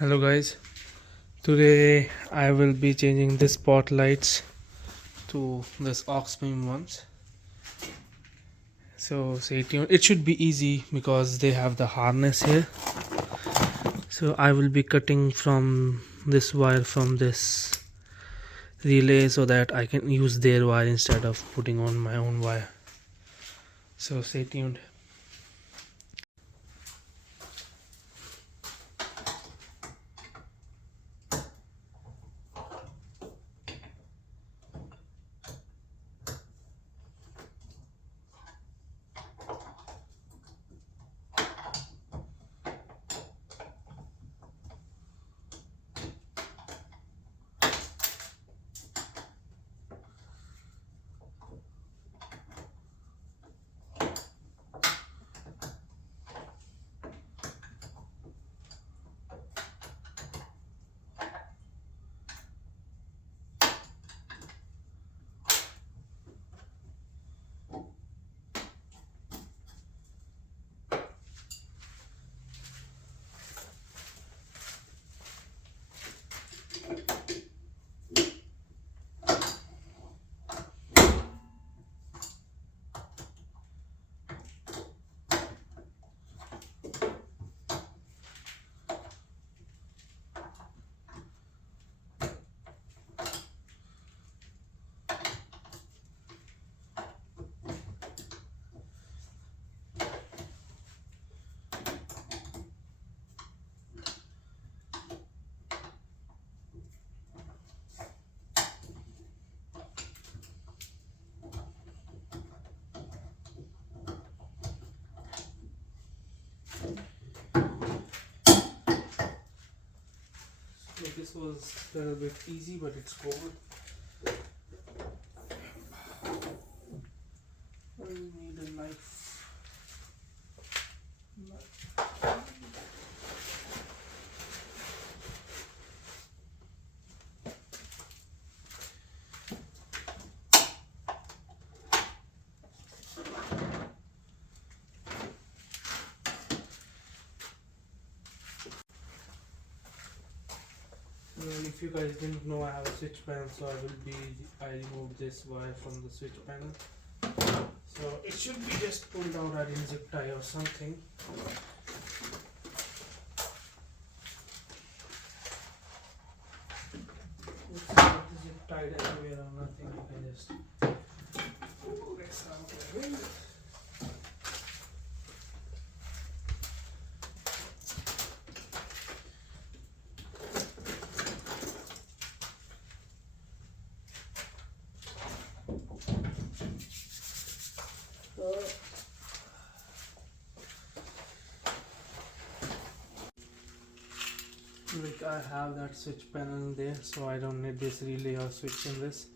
Hello guys, today I will be changing the spotlights to this Auxbeam ones. So stay tuned. It should be easy because they have the harness here. So I will be cutting from this wire from this relay so that I can use their wire instead of putting on my own wire. So stay tuned. So this was a little bit easy, but it's cold. I need a knife. If you guys didn't know, I have a switch panel, so I removed this wire from the switch panel. So it should be just pulled out at in zip tie or something. It's not zip tied anywhere or nothing. You can just pull this out of it. Like I have that switch panel in there, so I don't need this relay or switch in this.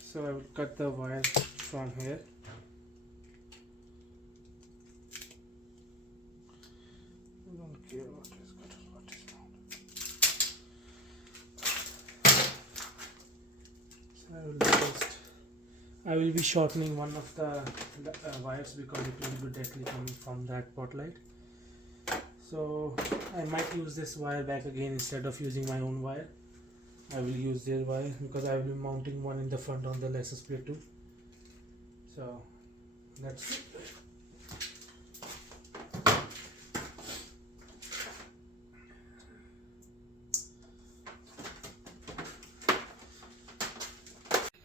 So I will cut the wire from here. I don't care what is good or what is not. So I will be shortening one of the wires because it will be directly coming from that spotlight. So I might use this wire back again instead of using my own wire. I will use their wire because I will be mounting one in the front on the license plate too. So that's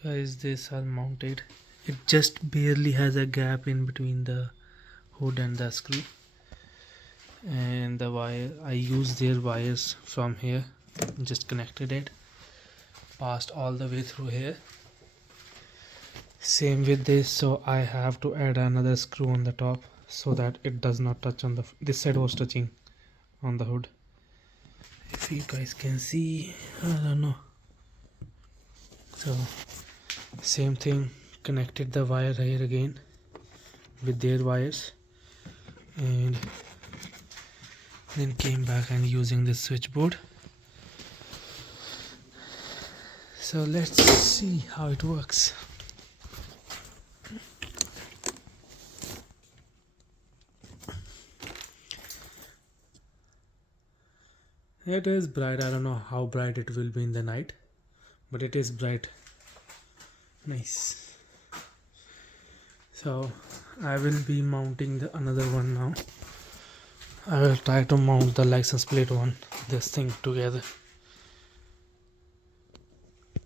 guys, this are mounted. It just barely has a gap in between the hood and the screw. And the wire, I use their wires from here, just connected it, passed all the way through here. Same with this, so I have to add another screw on the top so that it does not touch on the this side was touching on the hood. If you guys can see, I don't know. So same thing, connected the wire here again with their wires and then came back and using this switchboard. So let's see how it works. It is bright. I don't know how bright it will be in the night, but it is bright. Nice. So I will be mounting the another one now. I will try to mount the license plate one, this thing together.